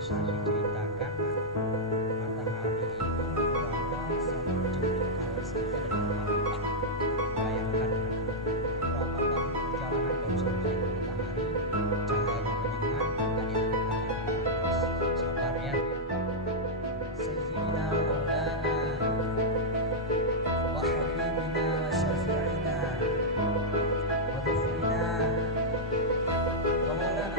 barusan diceritakan matahari itu berada sama jemput kalau kita dari matahari. Bayangkan berapa tahun perjalanan baru sampai ke matahari, cahayanya menyengat, tadi guys, sabar ya. Sayyidina Maulana wa habibina wa syafi'ina wa dhufrina wa maulana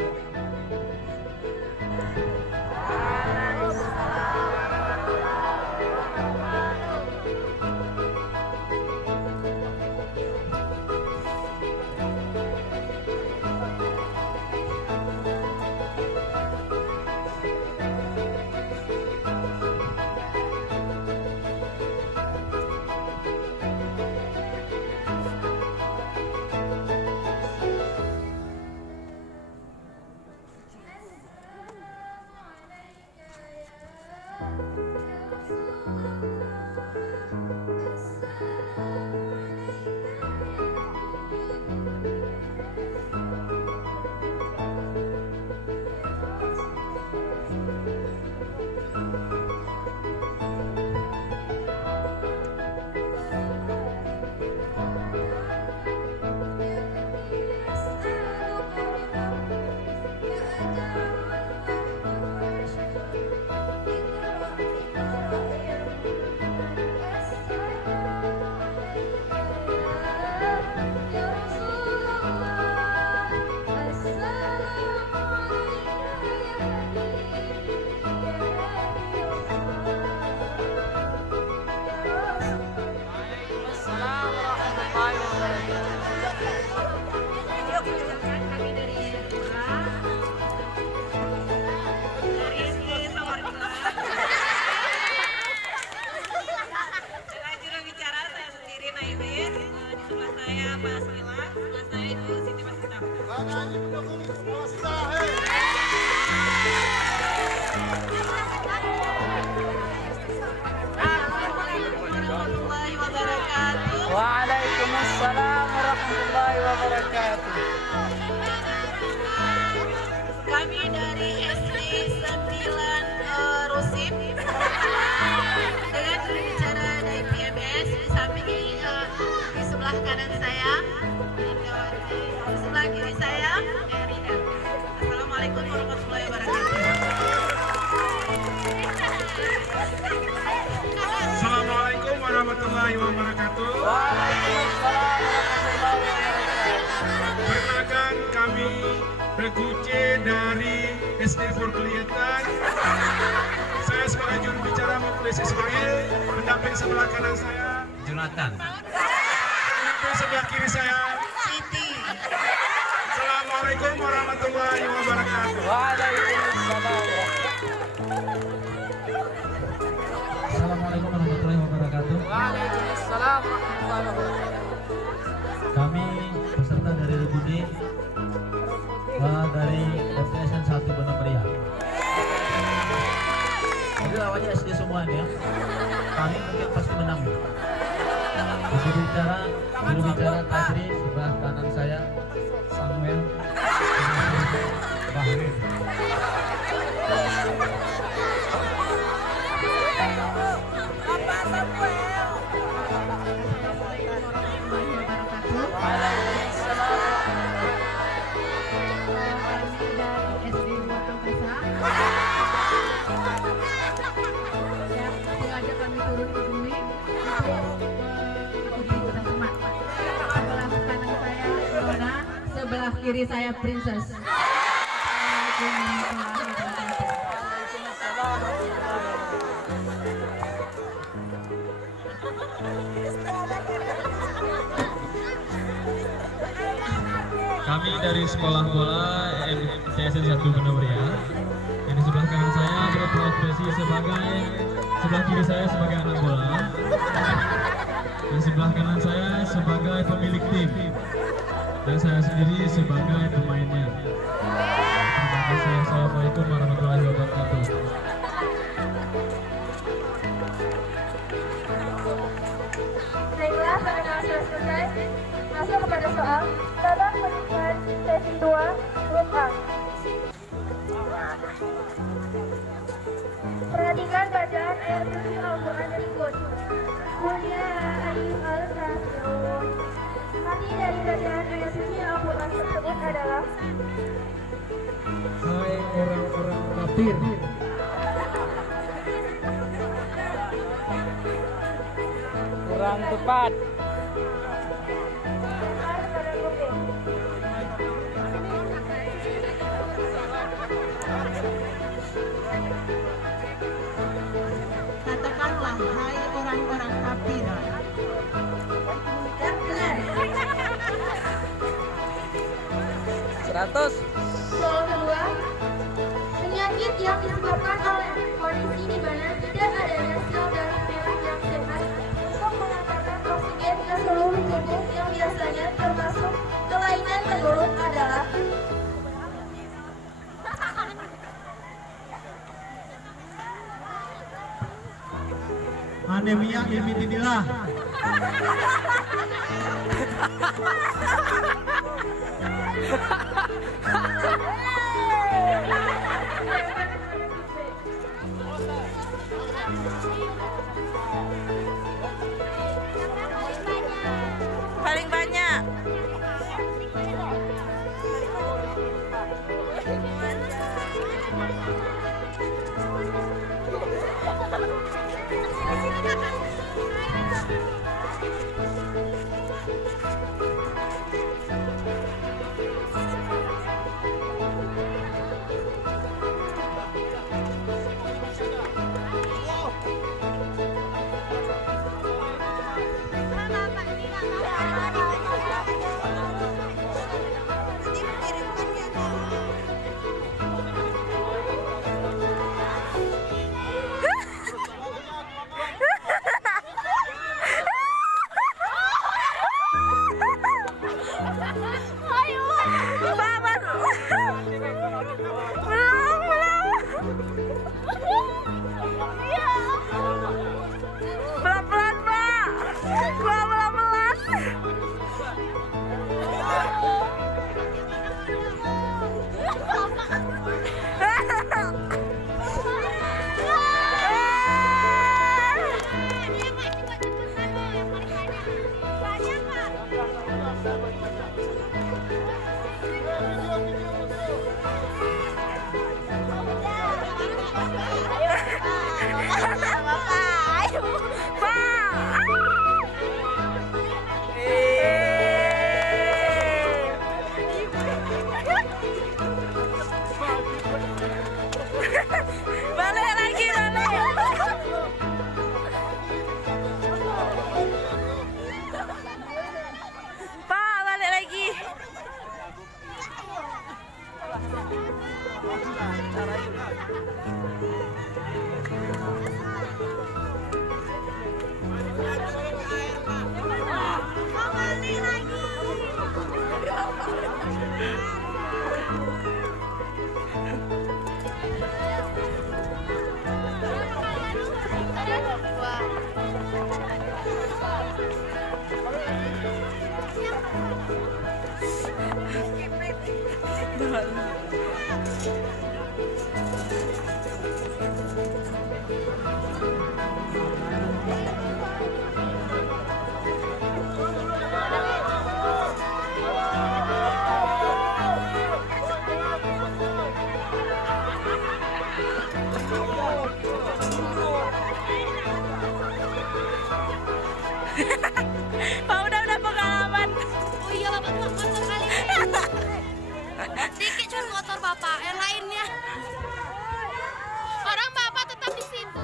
Waalaikumsalam warahmatullahi wabarakatuh. Kami dari SD 9 Rusip dengan jurubicara dari PMS di samping di sebelah kanan saya, di sebelah kiri saya Erina. Assalamualaikum warahmatullahi wabarakatuh. Assalamualaikum warahmatullahi wabarakatuh. Waalaikumsalam warahmatullahi wabarakatuh. Perkenalkan kami Regu C dari SD Forklietan. Saya sebagai juru bicara Muklis Ismail, pendamping sebelah kanan saya Jonathan. pendamping sebelah kiri saya Siti. Assalamualaikum warahmatullahi wabarakatuh. Waalaikumsalam. Assalamualaikum warahmatullahi wabarakatuh. Waalaikumsalam warahmatullahi wabarakatuh. Kami peserta dari Regu D dari FTSN 1 Benar Meriah. Jadi lawannya SD semua ya. Kami mungkin pasti menang. Juru bicara Tasri sebelah kanan saya Samuel Bahri. Sengaja kami turun ke bumi untuk ikuti kuda semak. Sebelah kanan saya Nona, sebelah kiri saya Princess. Kami dari sekolah bola TSN 1 Benar Meriah. Yang di sebelah kanan saya berprofesi sebagai, sebelah kiri saya sebagai anak bola. Di sebelah kanan saya sebagai pemilik tim. Dan saya sendiri sebagai pemainnya. Terima kasih. Assalamualaikum warahmatullahi wabarakatuh. Baiklah, perkenalan sudah selesai. Masuk kepada soal. Tolong menunjukkan sesi 2 grup A. ayat suci Al-Quran berikut. Qul ya ayyuhal kafirun. Arti dari bacaan ayat suci Al-Quran tersebut adalah Hai orang-orang kafir. Kurang tepat. Al pada kuping. Katakanlah hai orang-orang kafir. Yang benar. 100. Soal kedua, penyakit yang disebabkan oleh kondisi di mana tidak adanya sel darah merah yang sehat untuk mengantarkan oksigen ke seluruh tubuh yang biasanya termasuk kelainan menurut adalah Anemia ibidillah. Paling banyak. Pelan-pelan, Pak. Pelan-pelan. Balik lagi, Pak, balik lagi. Pak udah pengalaman. Oh iya, Bapak cuma motor kali ini. Dikit cuma motor Bapak, yang lainnya. Orang Bapak tetap di situ.